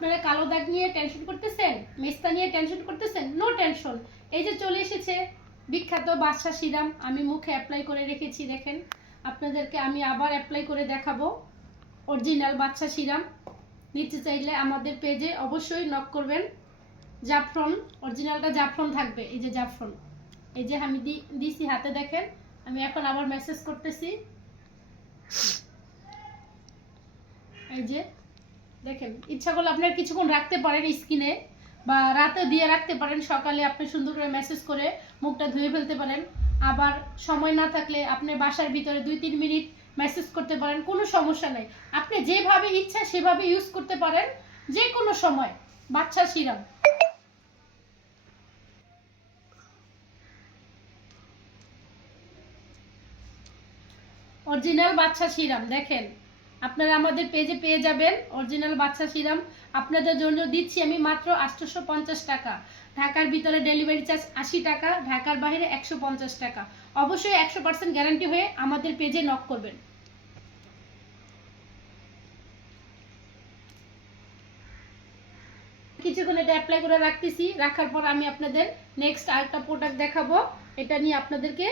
আপনারা কালো দাগ নিয়ে টেনশন করতেছেন, মেস্তা নিয়ে টেনশন করতেছেন, নো টেনশন। এই যে চলে এসেছে বিখ্যাত বাদশা সিরাম, আমি মুখে অ্যাপ্লাই করে রেখেছি। দেখেন, আপনাদেরকে আমি আবার অ্যাপ্লাই করে দেখাবো। অরিজিনাল বাদশা সিরাম নিতে চাইলে আমাদের পেজে অবশ্যই নক করবেন। জাফরন, অরিজিনালটা জাফরন থাকবে। এই যে জাফরন, এই যে আমি দিছি হাতে, দেখেন। আমি এখন আবার মেসেজ করতেছি। এই যে দেখেন, ইচ্ছা করলে আপনার কিছুক্ষণ রাখতে পারেন স্কিনে, বা রাতে দিয়ে রাখতে পারেন, সকালে আপনি সুন্দর করে মেসেজ করে মুখটা ধুয়ে ফেলতে পারেন। আবার সময় না থাকলে আপনি বাসার ভিতরে 2-3 মিনিট মেসেজ করতে পারেন, কোনো সমস্যা নেই। আপনি যেভাবে ইচ্ছা সেভাবে ইউজ করতে পারেন, যে কোনো সময়। বাচ্চা সিরাম, অরিজিনাল বাচ্চা সিরাম। দেখেন, আপনারা আমাদের পেজে পেয়ে যাবেন অরিজিনাল বাচ্চা সিরাম। আপনাদের জন্য দিচ্ছি আমি মাত্র 850 টাকা। ঢাকার ভিতরে ডেলিভারি চার্জ 80 টাকা, ঢাকার বাইরে 150 টাকা। অবশ্যই 100% গ্যারান্টি হয়ে আমাদের পেজে নক করবেন। কিছুক্ষণ এটা অ্যাপ্লাই করে রাখতেছি, রাখার পর আমি আপনাদের নেক্সট আরেকটা প্রোডাক্ট দেখাবো। এটা নিয়ে আপনাদেরকে